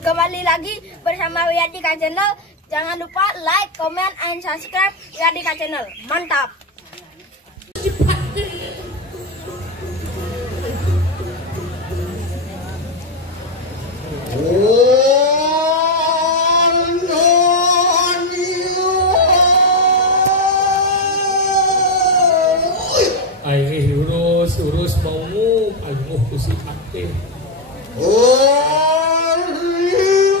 Kembali lagi bersama Wiyadika Channel. Jangan lupa like, comment, and subscribe Wiyadika Channel. Mantap. Ay, urus mau almuh kusi ate.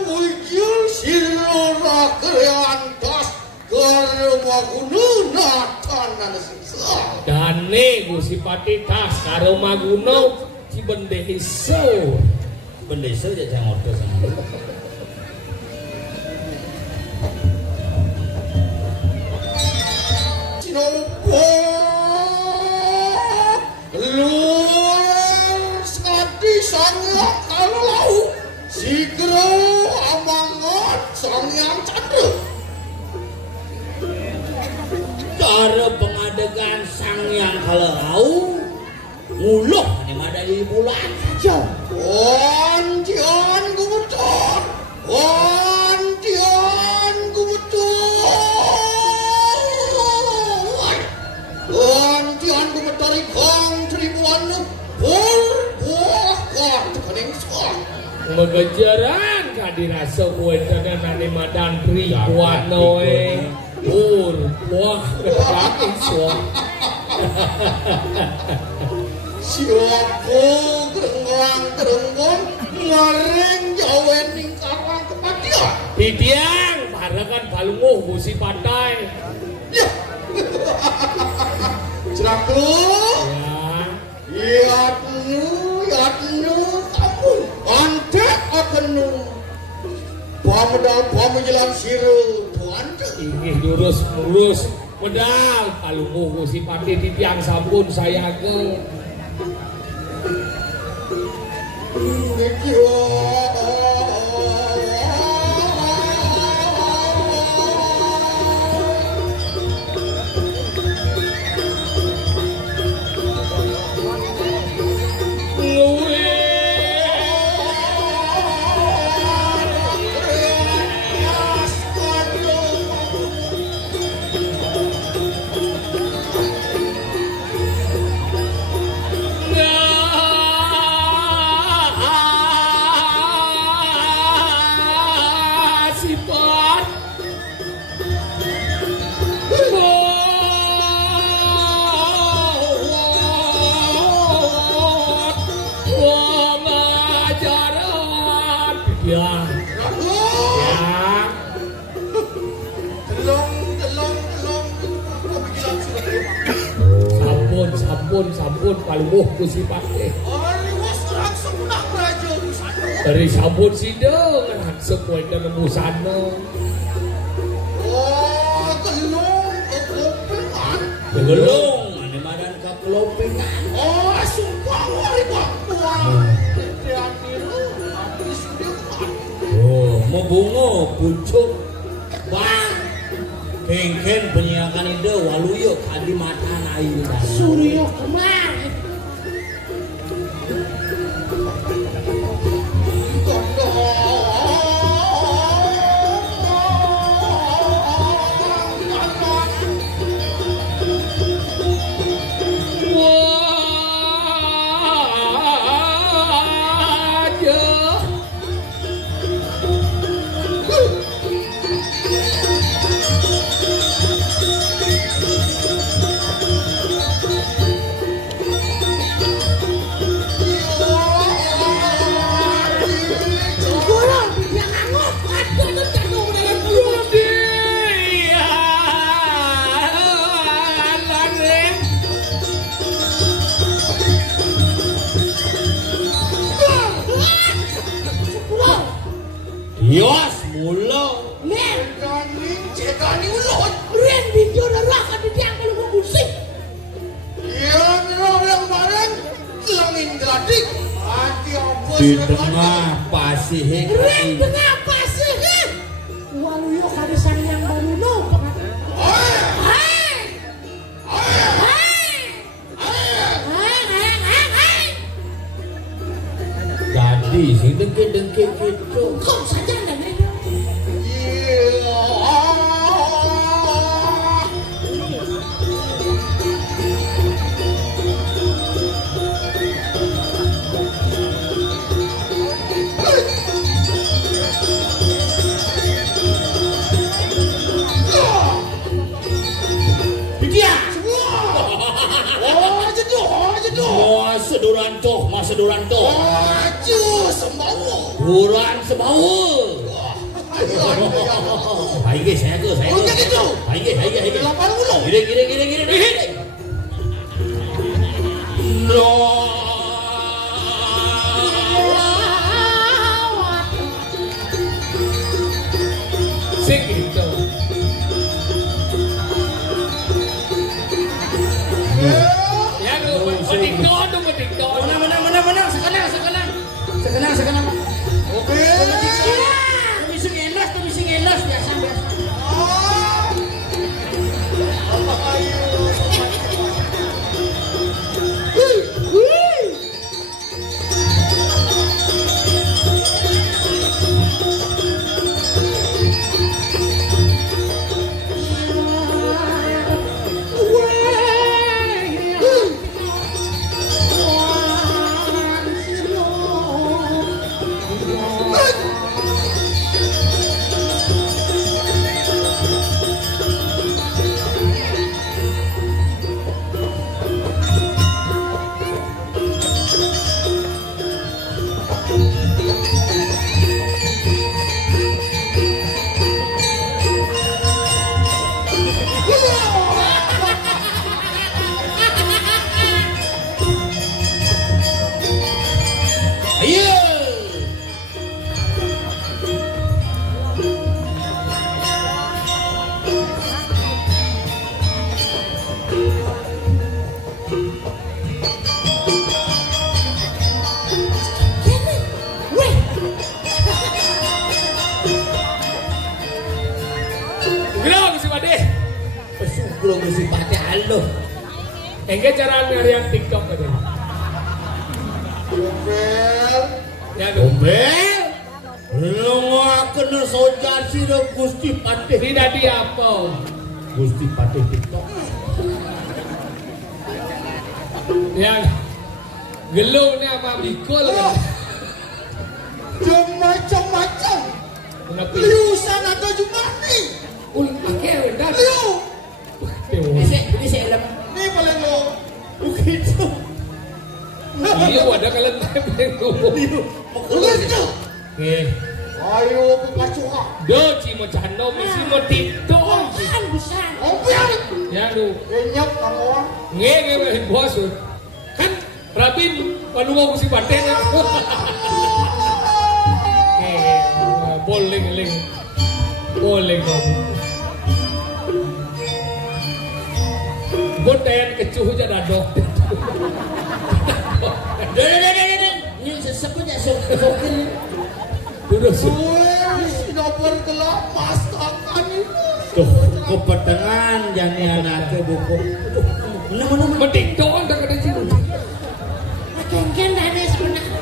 Ujul silora kreantas karmagununa tanan sisa. Dane kusi pati tas karo maguno si bendeso. Bendeso aja jangan ngodo sama. Sinopo luar sekali sangat kalau sigro amangat sang yang candra Cara pengadegan sang yang kalau nguluh ini ada di bulan saja. Ontian gumutur, ontian gumutur, ontian gumutur ikong seribuan pol buah kening suah. Mengejaran kadirasa kuetana nane madan ribuan noe. Pur buah kedaking suah. Siapa gerenggang ngareng jawen ning karang kepatian. Pidiang barengan balunguh musi pantai. Ya. Ceraku. Ya. Yatnu kamu antek akenu. Pamedal menjelang siru tuan. Ingih lurus medal balunguh musi pantai pidiang sampun saya ke. Sampun kalungguh kusi pake. Dari sampun sideng sepoe nembusana. Oh, gelung kelopengan. Gelung ini madan ka kelopengan. Oh, sumpah wali buang. Tetean biru, habis dia kan. Oh, mau bungo pucuk. Bang. Kengken penyiakan ide waluyo kadi mata ayu Suryo kemar. Yos mulo Men cekani ulut. Rian video neraka di tiang belum musik. Ya, yang bareng langin gadik. Hati apa di tengah pasih Rian tengah pasih kan. Waluyo kadisan yang baru no. Jadi sing dengke-dengke gitu. Kok dolan to. Aju sembawa. Dolan sembawa. Haige saya ke. Oh, gitu. Haige. 80. Gire. No. Sing gitu. Ya lu medikto. Mana sekarang. Oke. Tumising elas biasa. Apa ayo? Engke cara ngarian TikTok katanya. Gombel. Ya lu. Gombel. Lungakeun sojar sira Gusti Patih. Tidak diapa. Gusti Patih TikTok. Yang gelungnya sama Bikul kan. Jom macam-macam. Kenapa? Liu sana atau Jumani. Akhirnya dah. Liu. Ini saya lama. Ini paling lo. Begitu. Iya ada kalian tepeng tuh. Udah situ. Oke. Ayo pelacuha. Do cimo cano misi mo TikTok. Busan. Gombel. Ya lu. Kenyap kamu. Nge bos. Kan Rabin palungo ko si Pateng. Boleh. Botayan kecuh aja dadok. Ini sesepunya sokin. Duduk Wih, nomor gelap masakan itu. Tuh, kepetengan jani anaknya buku. Mana. Mending doang dah kada sini. Kengken dah ada sebenarnya.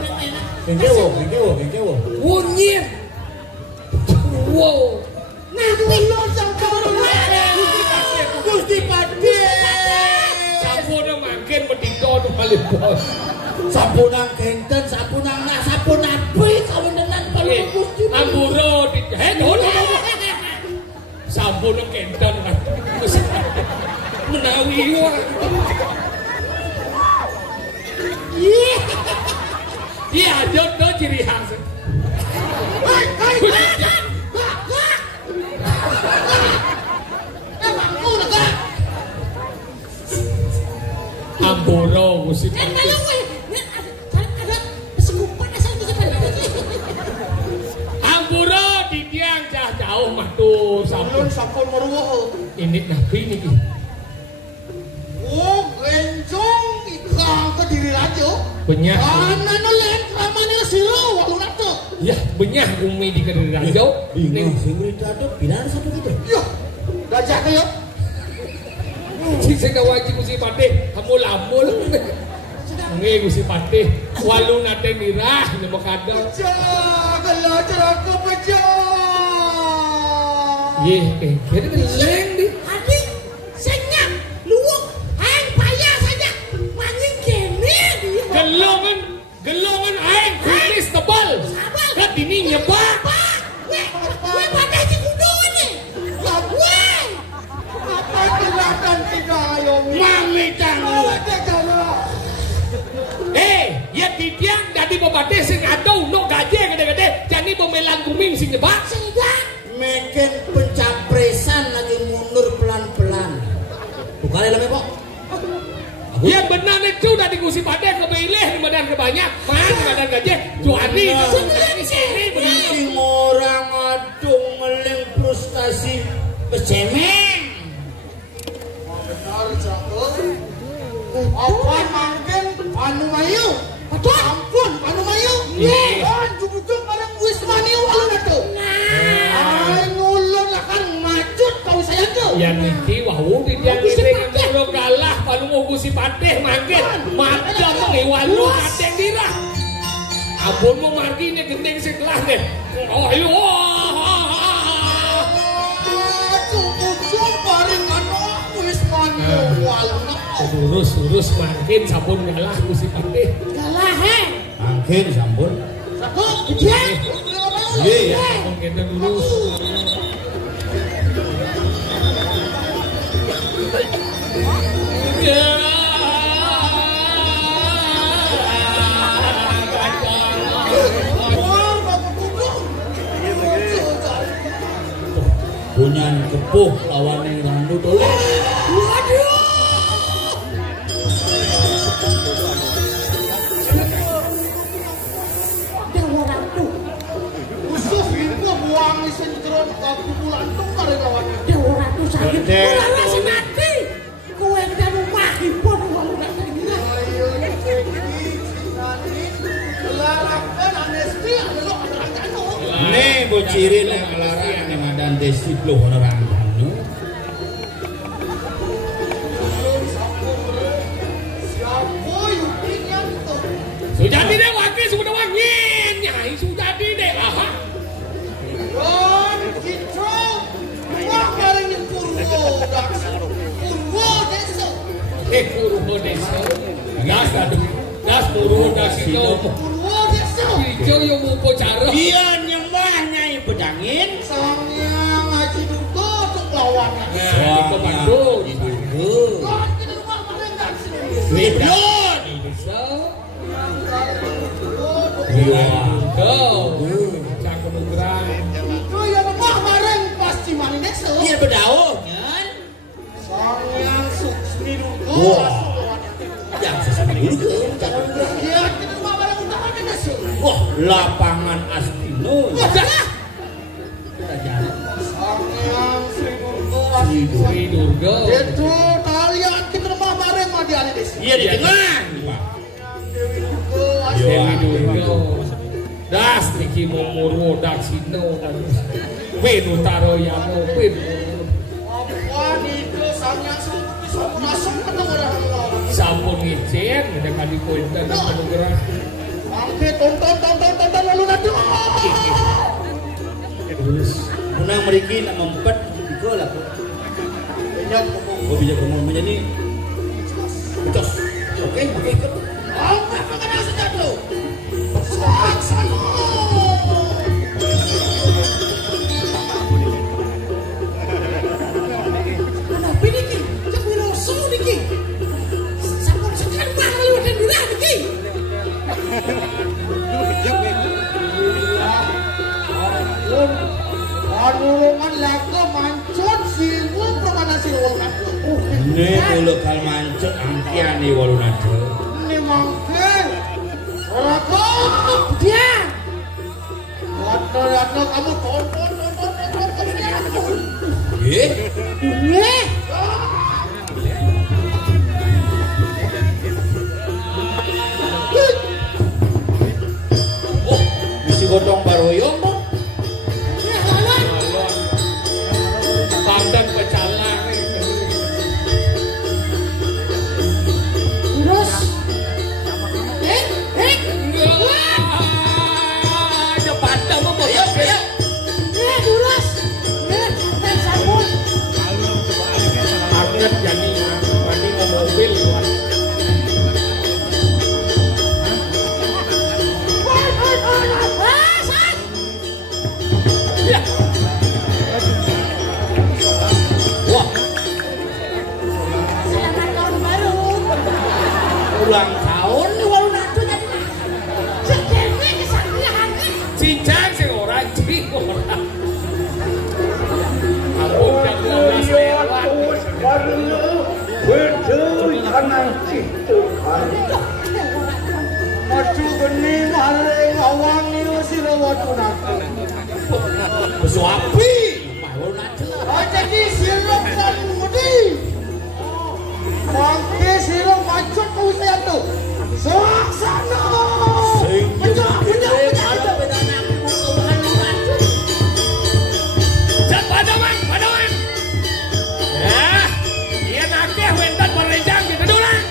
Kekewo. Wunyir. Wow. Nah, Belum sampai Gusti Patih. Sampun mangkin mending doang paling bos. Sapunang kenten, sapunang api kawendenan paling Gusti. Amburo di sampun kenten kan. Menawi wa. Iya, jodoh ciri khas. Amburo musik. Amburo di tiang jauh matur sampun. sampun meruah. Ini nabi niki. Oh, lenjong ikang ke diri raja. Benyah. Anak len ramane siro walung nato. Ya, benyah umi di kediri raja. Bingung sing berita ada pilar satu gitu. Yo, gajah kayo. Sing wajib Gusti Patih, kamu lamul. Nggih Gusti Patih, walung nate mirah nemu kadang. Janganlah ceraka pecah. Ye, kira leng di. Adik, senyap, luwuk, hang payah saja. Maning kene dia. Gelongan aing kumis tebal. Sabal. Kat ini nyebak. Weh pada si kudo ni. Weh. Apa kelihatan tidak ayo. Mami cang. Ada jalan. Ya titia Patih sing aduh no gaje gede-gede jadi pemelan kuming sing nyebak sehingga Meken pencapresan lagi mundur pelan-pelan. Bukan lagi Pok. yang benar itu udah digusi Patih kepilih di badan kebanyak man di badan gaje Juani sini Penting orang aduh ngeling frustasi becemeng. Benar cakep. Apa mangken Panu Mayu? Ampun Panu Mayu. Kan jujur bareng wis maniu alun atuh. Ay ngulun lah kan macut kau saya tuh. ya niki wau di dia ngiring kalau kalah palu gusi Patih mangkin madam ngewalu kateng dirah abon mau margi ini gendeng sekelah deh oh ayo Jujur bareng anu wis maniu alun atuh. urus mangkin sabun ngalah gusi Patih Kalah he. Angkin sambun. Satu, iya. Iya ya. sabun kita urus Bunyan kepuh lawan yang randu toleh. Dewa Ratu. Musuh itu buang isin jeron kumpulan tukar kawannya. Dewa Ratu sakit. Dewa. Ora sing mati. Kowe kan mahipun wong nek ngene. Ayo ceki sinani gelarakan amnesti anu anu. Nih bocirin yang larang yang madan desi loh orang anu. Siapa yukinya tuh? Sujati deh wakil sudah wangin nyai Sujati deh aha Dan kita buang bareng yang Purwo desa. Purwo desa gas aduh gas Purwo dasino Purwo desa. hijau yang mau pocara Iya nyembah nyai pedangin. Sangnya ngaji duto untuk lawannya. nah itu Bandung Kan kita rumah bareng kan sini. Widon. desa Iya. Go cangkem gerang Itu yang rumah bareng pasti mani desa. Iya bedauh kan. Sangnya suksmi duto. Wah. Yang sesama dulu jangan Iya kita rumah bareng utama desa. Wah lapangan Astino. Sangnya Sri Durga. Sri Durga Itu kalian kita rumah bareng mah di ane desa. Iya di tengah. Dewi Durga. Dewi Durga das niki Purwo dasino Wenu Taroyamo Wenu Apaan itu sangnya sampun asem ketemu orang. sampun ngicen udah kali poin dan penuh gerang Angke tonton lalu nanti. terus Menang meriki nak mempet diko lah. Banyak ngomong. Oh bijak ngomong menjadi. Becos. Oke. Angke mengenal sejak dulu. Saksano. Ana piniki, cek wiroso niki. Sampun sekan mah liwat dirah niki. Panurungan laga mancot silwul permana silwul aku. Ini kalau kal mancet angkian di walunado. Ini mangke. Raka. Dia. Lata kamu tonton. Ye. Nggih. Oh, misi godong baroyong po. Pandan pecalang Terus. ada pandang mau Ayo, ayo. Terus. Sampun. Anget jadi mandi mau mobil Ah, betul kanang citu kan. Maju bening areng awangi sira watuna. Besuapi, mau nanti. Jadi silong dan mudi. Mangke silong macut usian tu. Soaksana. Pecah. Padawan. Ya, dia nakeh wentan berenjang di kedulang.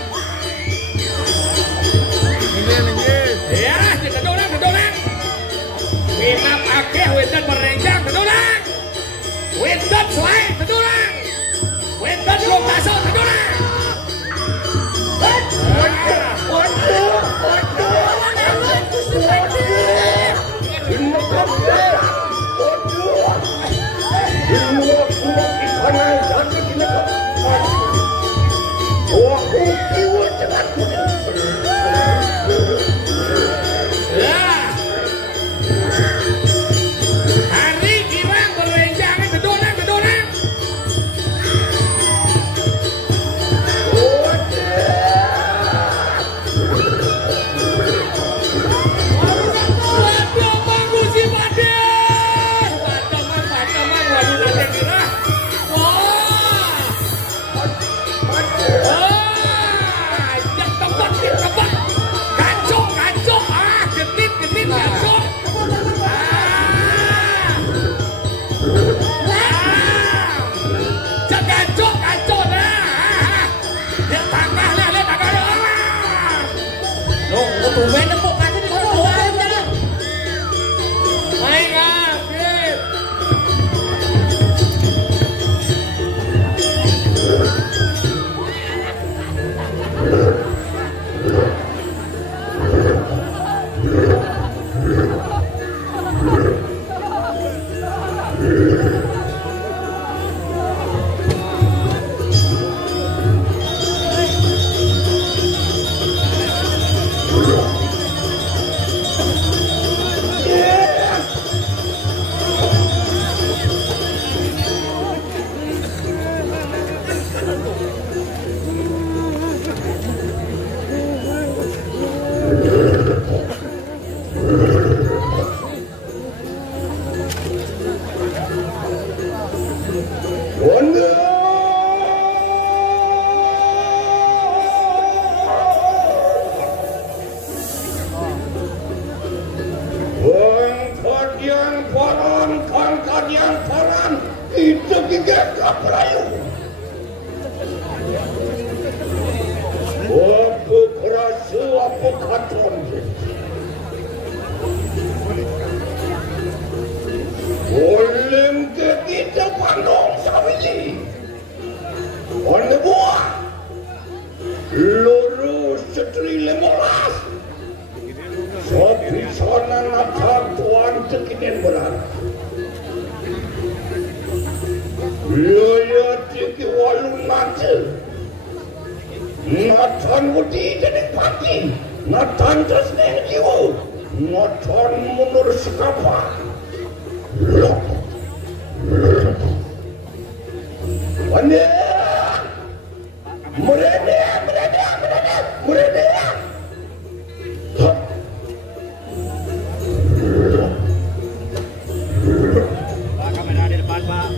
Ya, di kedulang. Minap akeh wentan berenjang kedulang. Wentan suai kedulang. Wentan belum masuk kedulang. Hari girang berenjang kedulang. Waduh, bagus si Pade. Pataman, waduh nanti gerah. Yang tebak. Kacau. Genit kacau. Kacau dah. Lihat tangkah dah. Tumben kok kasih di bawah jalan. Main Fit. Kalian paran itu gigit kapelayu. Apa kerasa apa katon. Boleh ke kita pandang sabili. Anda buah. Lurus setri 15. Sapi sana nakar tuan tekinen berat. Biaya tiki walung nanti. Natan wudi jadi pati. Natan terus jiwa. Natan mundur sekapa. Anda mereda. Pak, kamera di depan, Pak.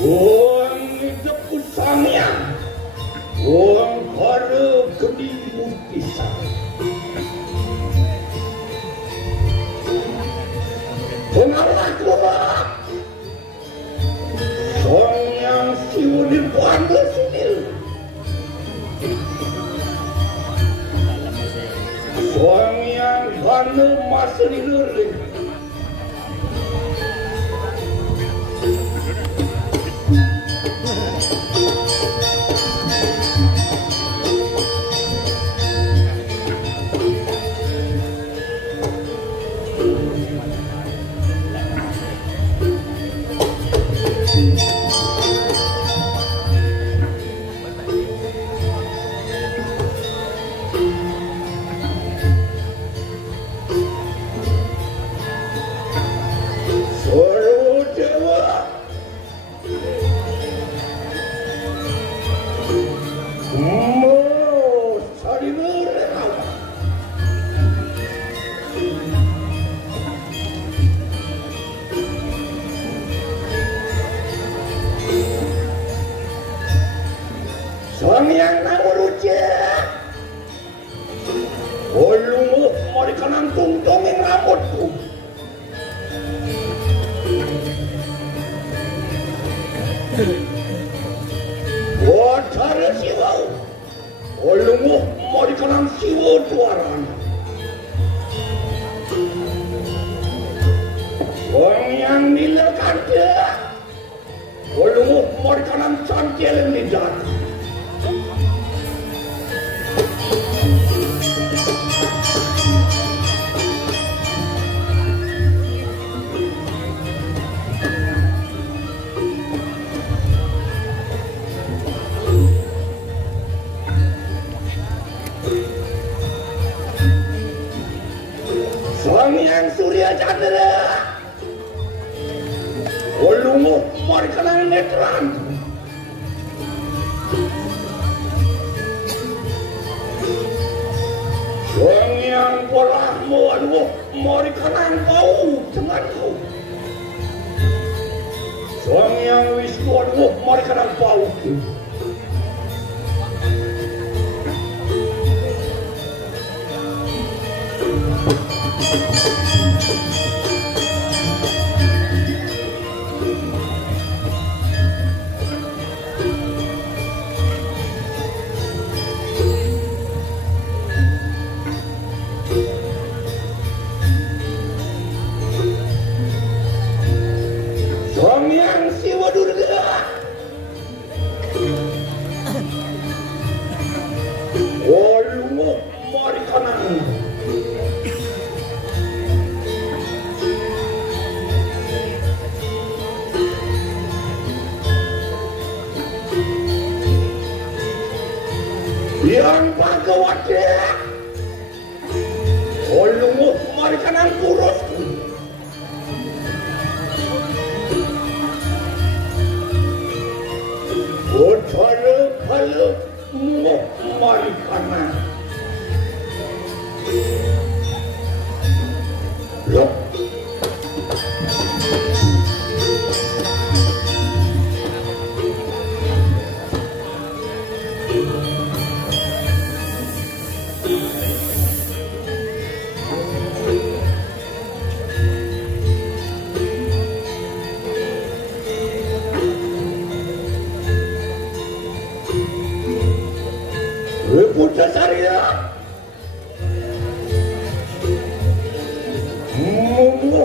Wong hidup samian, wong para gede mutisan. Pengalah kuat, wong yang siulir pandai sinil, wong yang gana masa dilurik. Suami yang namuruja Olungu mau dikanang tungtungin rambutku Wacana siwau Olungu mau dikanang siwau tuaran Suami yang nilakan dia Olungu mau dikanang cantil lidah Suami yang Surya Chandra Olungu markanang netran Suami yang Warahmu aduh markanang kau denganku Suami yang Wisnu aduh markanang kau Yang Siwa Durga Olungu markanang Yang Bhagawati Olungu markanang kurusku Kalau mau marikana Loh Putra Sarya Mungu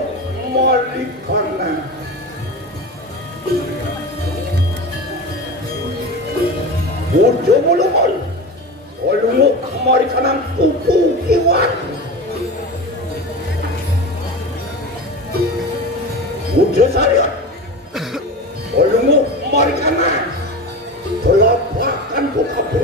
marikana Putra Mulumul Olungu marikana kuku iwan Putra Sarya Olungu marikana Telapakan bukabe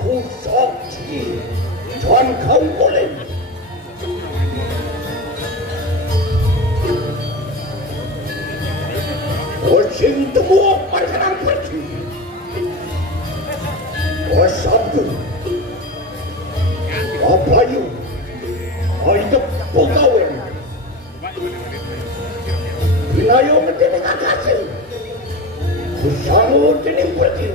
Aku sakti dan kau boleh sing temu makanan pergi. O sabtu. Apa yu? Hidup pegawai. Wilayah menjadi kakasi. Bersama jenis pergi.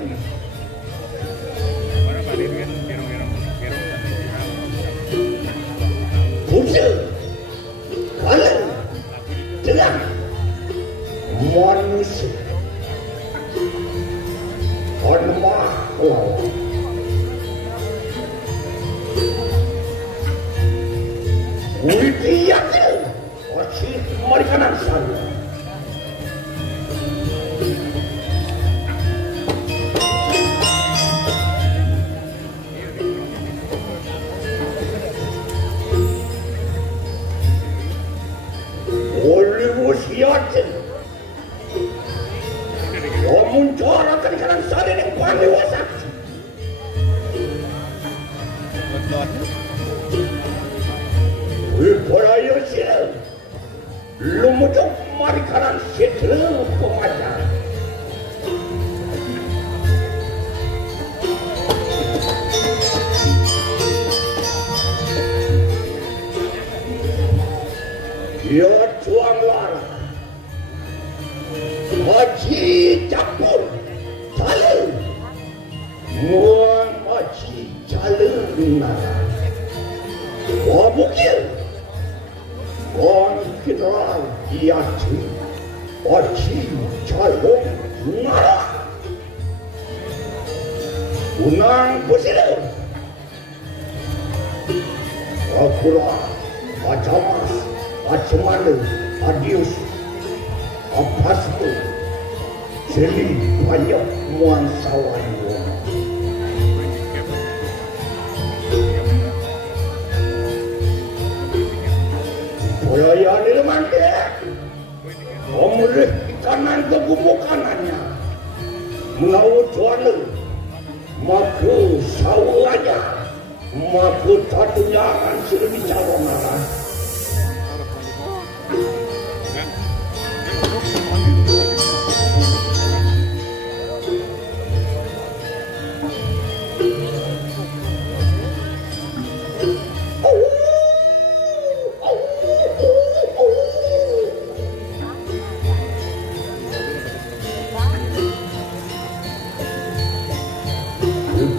Bukti. Kalian. Dengan. Manusia. Hormat lawan. Wikiyakin Wajib marikanan saya. Oleh wasiatin memuncarakan kanan saya yang paling wasak. Wiparaya sila lumutong marikanan sila pengajar. Ya tuang lara Haji campur jalur Muang haji jalur nara Wabukil Wan General Yati Haji jalur nara Unang Pusir Wakura Acamas Acemanu Adius Apastu Jeli banyak muang sawan Perayaan ini mandi Omrih kanan ke bumbu kanannya Menawut tuanu Maku sawanya Maku tatu jangan sudah bicara marah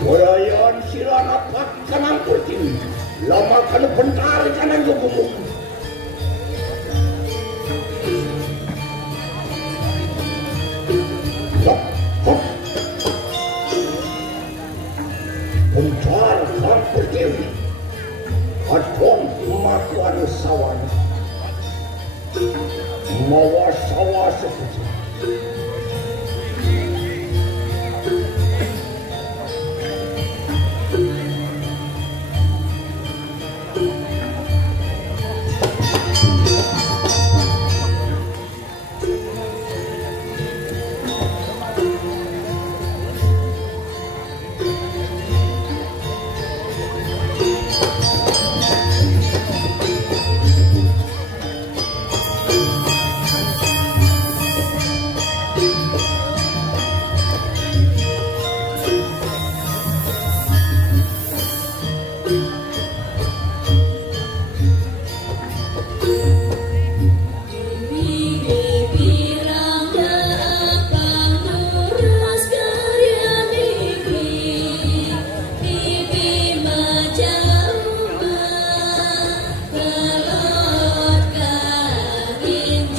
Perayaan sila napak kanang pertiwi lama kana bentar kanang gubuk bentar kanang pertiwi adong makuan sawan mawa sawa seperti in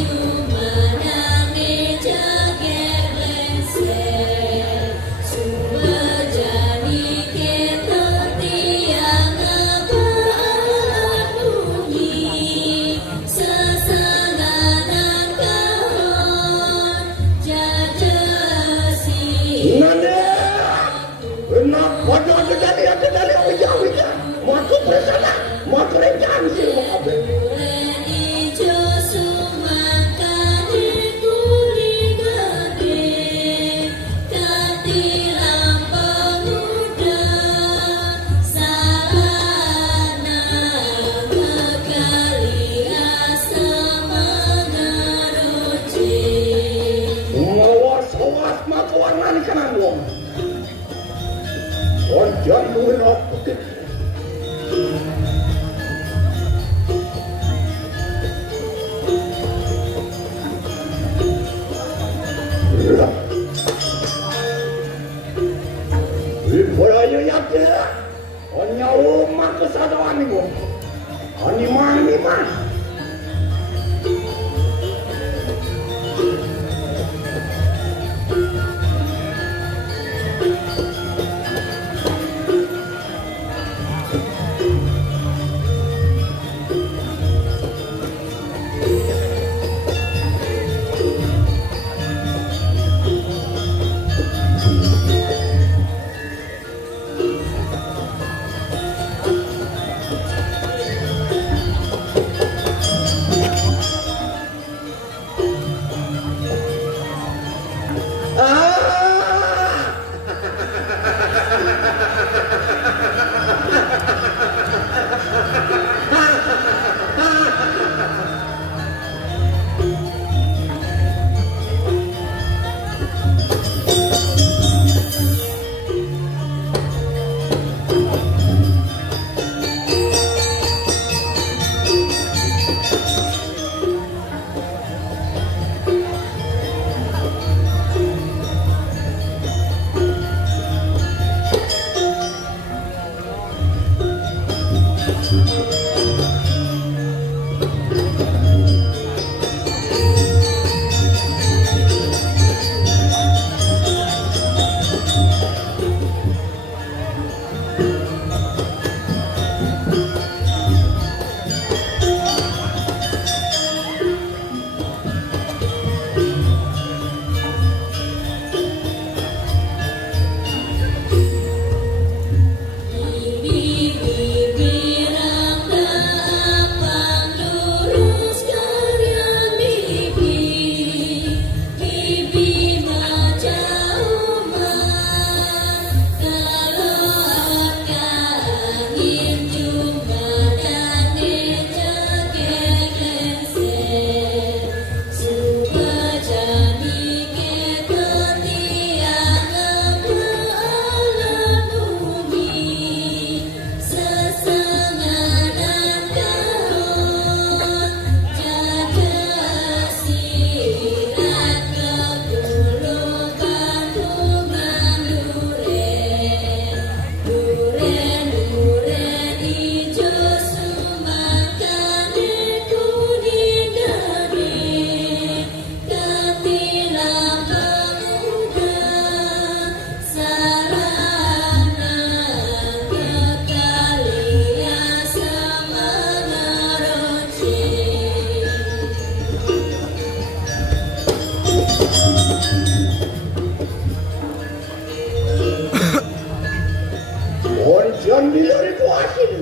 Oncan bilir itu hasil.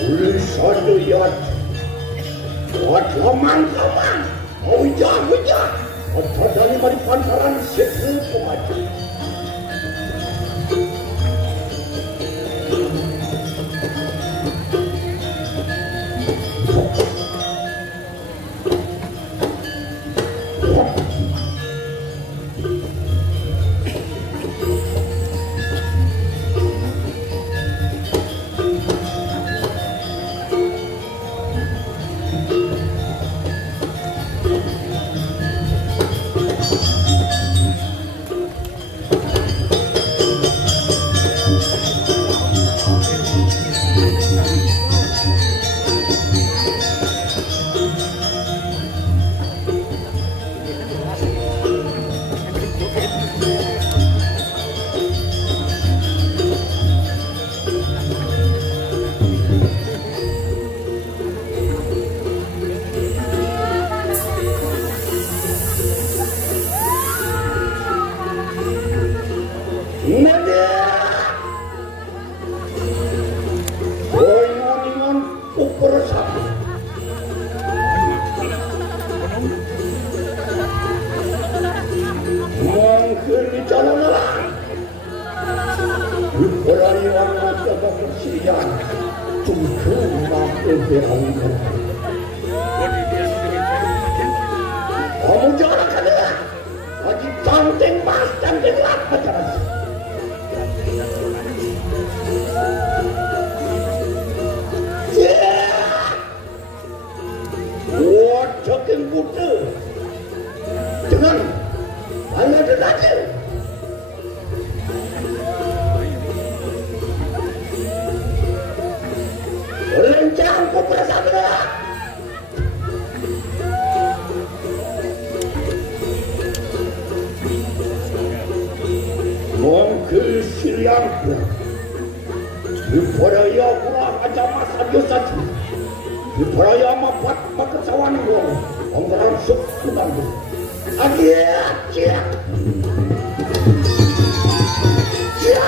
Tulisan lihat. Buat laman-laman. Ujah-ujah. Ada dari pantaran situ kemaju. Kamu jangan kena. Haji tanteng mas tanteng apa terus. Buat jokin buta dengan hanya saja. Lencang ku bersabda. Mungkin siliarnya diperaya kurang aja masa satu diperaya mapat kesawan gua ongkaran suku nanti adia cia cia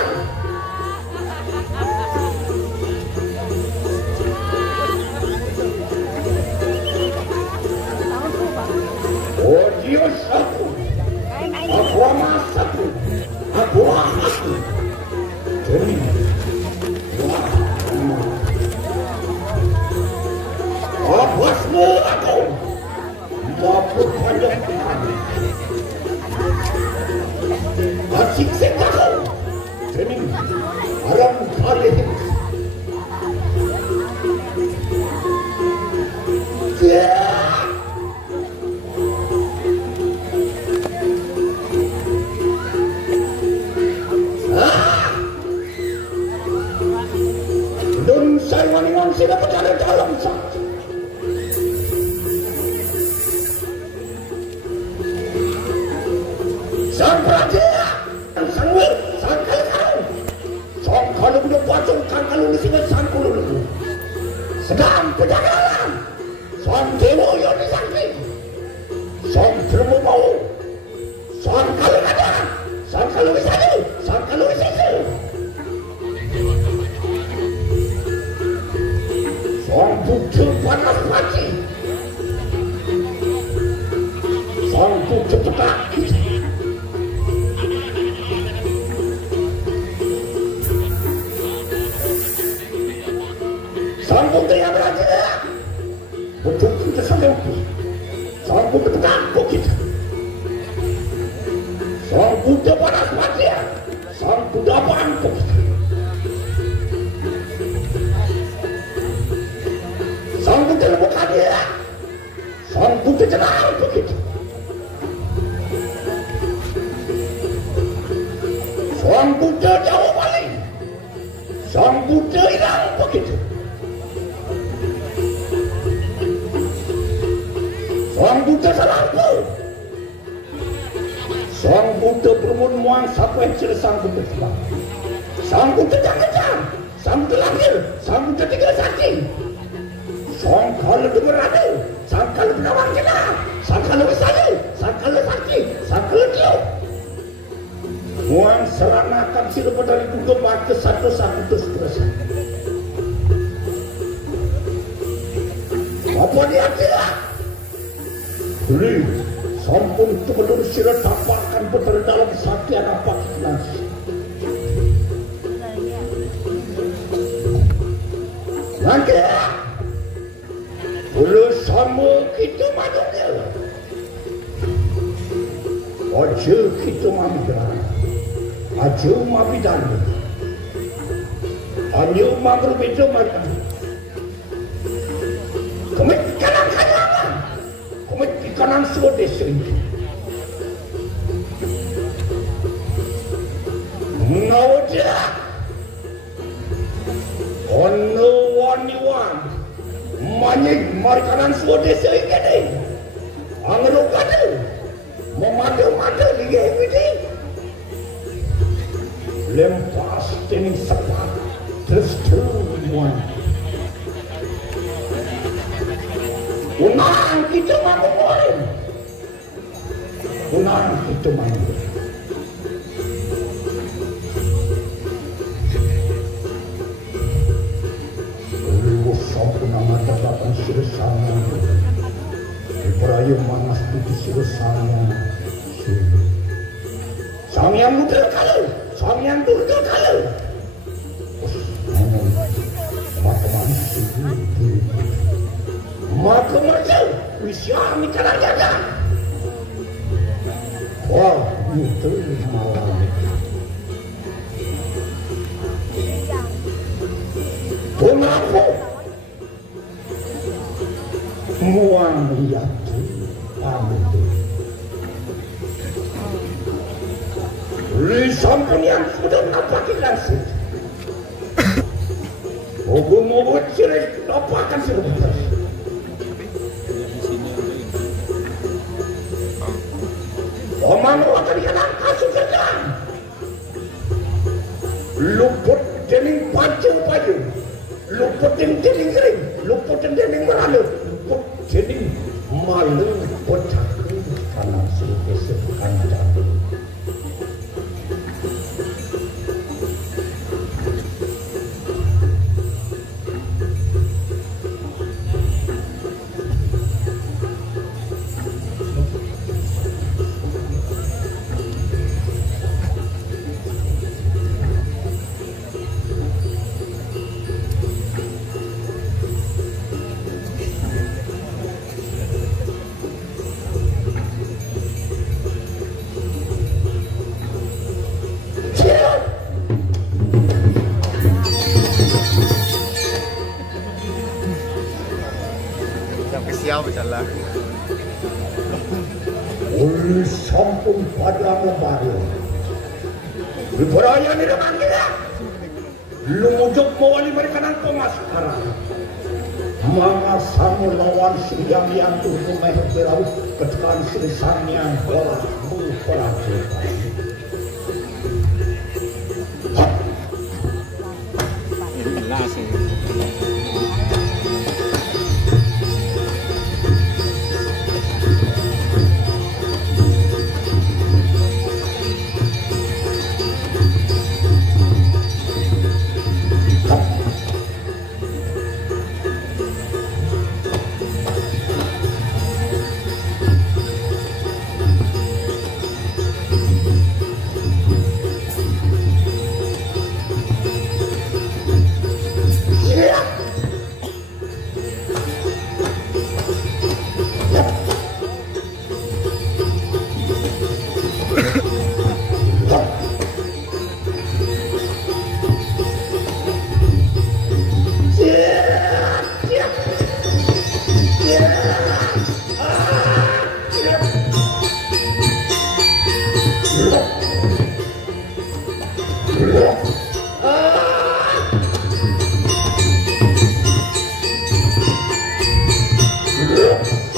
oh dia satu aku amat satu aku jadi apasmu aku dapur panjang asik sekau jadi alam kali Saya sudah berada dalam saja. Sang Raja, sang Wir, sang Kalkau, sang Kalau udah pacung, sang Kalau di sini, sang Kalau dulu. Sedang penjagalan, sang Dewa yang disakti, sang Termu Mau, sang Kalau ada, sang Kalau Wisadu, sang Kalau Wisadu. Sang Bukti panas mati, sang Bukti petak, sang Bukti yang beraja, untuk kita sampai, sang Bukti petak bukit, sang Bukti panas mati, sang Bukti apaan bukit. Sang Bukti bukan dia, sang Bukti tenang begitu. Sang Bukti jauh balik, sang Bukti hilang begitu. Sang Bukti salampu, sang Bukti bermuan sampai ciri sang Bukti hilang. Sang Bukti jangan, sang Bukti lahir, sang Bukti tinggal sakit. Sang Kalau berada, sang Kalau berkawan kita, sang Kalau tadi juga mati satu-satu terus. Apa dia tidak? Beli, sampun teman sila tapakan betul dalam sakit apa nasi. Nanti, beli sama kita manusia. Aja kita mamidan, aja mamidan, aja berbeda macam. Komit kanan-kanan, komit di kanan Swadesa ini. Nawaja, ono waniwan, manyik mari kanan Swadesa ini. Anglo kadu. Memada-mada liga ini lempas tening sepat terus tuan unang kita mampu boleh unang kita mampu lalu sampuna mata dapat sirsana Ibrahim manas itu sirsana Samyang muda kalau, samyang durga kalau. Maka macam wisya mikir aja. Wah, itu malam. Kenapa? Muang lihat, sampun yang sudah nampakin langsung. Moga-moga sirai nampakan sebentar. Omang akan dikanan kasus sedang. Luput dening pacu-pacu. Luput dening kering. Luput dening merana. Luput dening malu pecah. Karena sudah sepanjang. Siapa berjalan? Uli sampun pada membaru. Beraya ni dah panggil lah. Lumujuk mawali mereka nang pemasaran. Mama samu lawan siang yang turun meh berau ketekan silisan yang bola bola. Yeah.